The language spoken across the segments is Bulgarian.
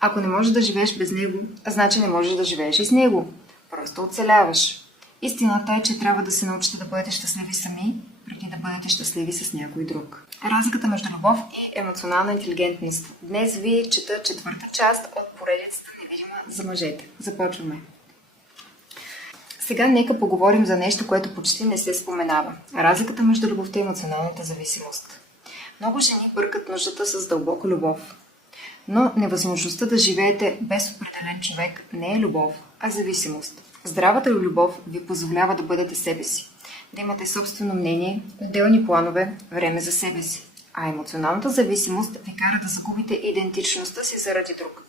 Ако не можеш да живееш без него, значи не можеш да живееш и с него. Просто оцеляваш. Истината е, че трябва да се научите да бъдете щастливи сами, преди да бъдете щастливи с някой друг. Разликата между любов и емоционална интелигентност. Днес ви чета четвърта част от поредицата Невидима за мъжете. Започваме. Сега нека поговорим за нещо, което почти не се споменава. Разликата между любовта и емоционалната зависимост. Много жени бъркат нуждата с дълбока любов. Но невъзможността да живеете без определен човек не е любов, а зависимост. Здравата любов ви позволява да бъдете себе си, да имате собствено мнение, отделни планове, време за себе си. А емоционалната зависимост ви кара да загубите идентичността си заради друг.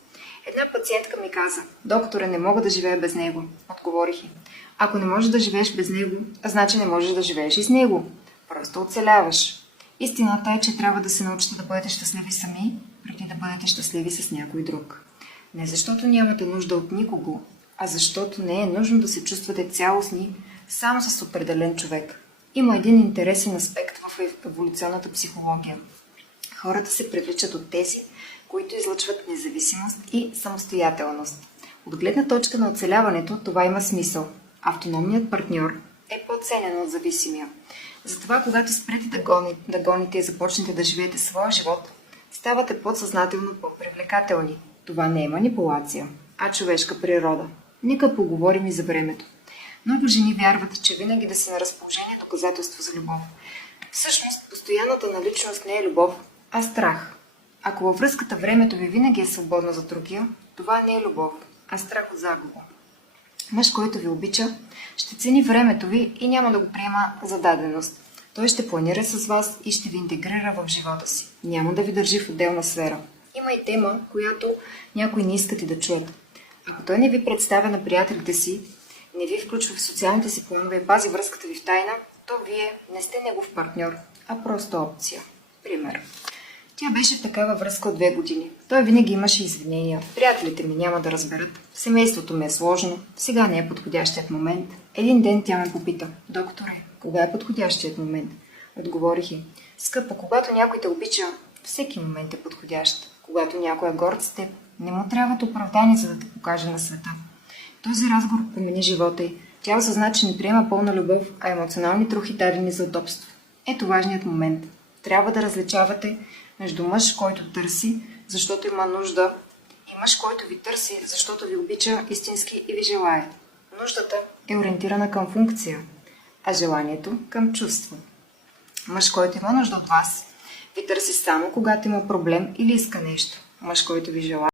Една пациентка ми каза: "Докторе, не мога да живея без него." Отговорих ѝ: "Ако не можеш да живееш без него, значи не можеш да живееш и с него. Просто оцеляваш." Истината е, че трябва да се научите да бъдете щастливи сами, преди да бъдете щастливи с някой друг. Не защото нямате нужда от никого, а защото не е нужно да се чувствате цялостни само с определен човек. Има един интересен аспект в еволюционната психология. Хората се привличат от тези, които излъчват независимост и самостоятелност. От гледна точка на оцеляването това има смисъл. Автономният партньор е по-ценен от зависимия. Затова, когато спрете да гоните и започнете да живеете своя живот, ставате подсъзнателно по-привлекателни. Това не е манипулация, а човешка природа. Нека поговорим и за времето. Много жени вярват, че винаги да са на разположение доказателство за любов. Всъщност, постоянната наличност не е любов, а страх. Ако във връзката времето ви винаги е свободно за другия, това не е любов, а страх от загуба. Мъж, който ви обича, ще цени времето ви и няма да го приема за даденост. Той ще планира с вас и ще ви интегрира в живота си. Няма да ви държи в отделна сфера. Има и тема, която някои не искат и да чуят. Ако той не ви представя на приятелите си, не ви включва в социалните си планове и пази връзката ви в тайна, то вие не сте негов партньор, а просто опция. Пример. Тя беше в такава връзка от 2 години. Той винаги имаше извинения. Приятелите ми няма да разберат. Семейството ми е сложно. Сега не е подходящият момент. Един ден тя ме попита: "Докторе, кога е подходящият момент?" Отговорих ѝ: "Скъпа, когато някой те обича, всеки момент е подходящ. Когато някой е горд с теб, не му трябват оправдания, за да те покаже на света." Този разговор промени живота й. Тя осъзна, че не приема пълна любов, а емоционални трохи дадени за удобство. Ето важният момент. Трябва да различавате между мъж, който търси, защото има нужда, и мъж, който ви търси, защото ви обича истински и ви желае. Нуждата е ориентирана към функция, а желанието към чувство. Мъж, който има нужда от вас, ви търси само когато има проблем или иска нещо. Мъж, който ви желае,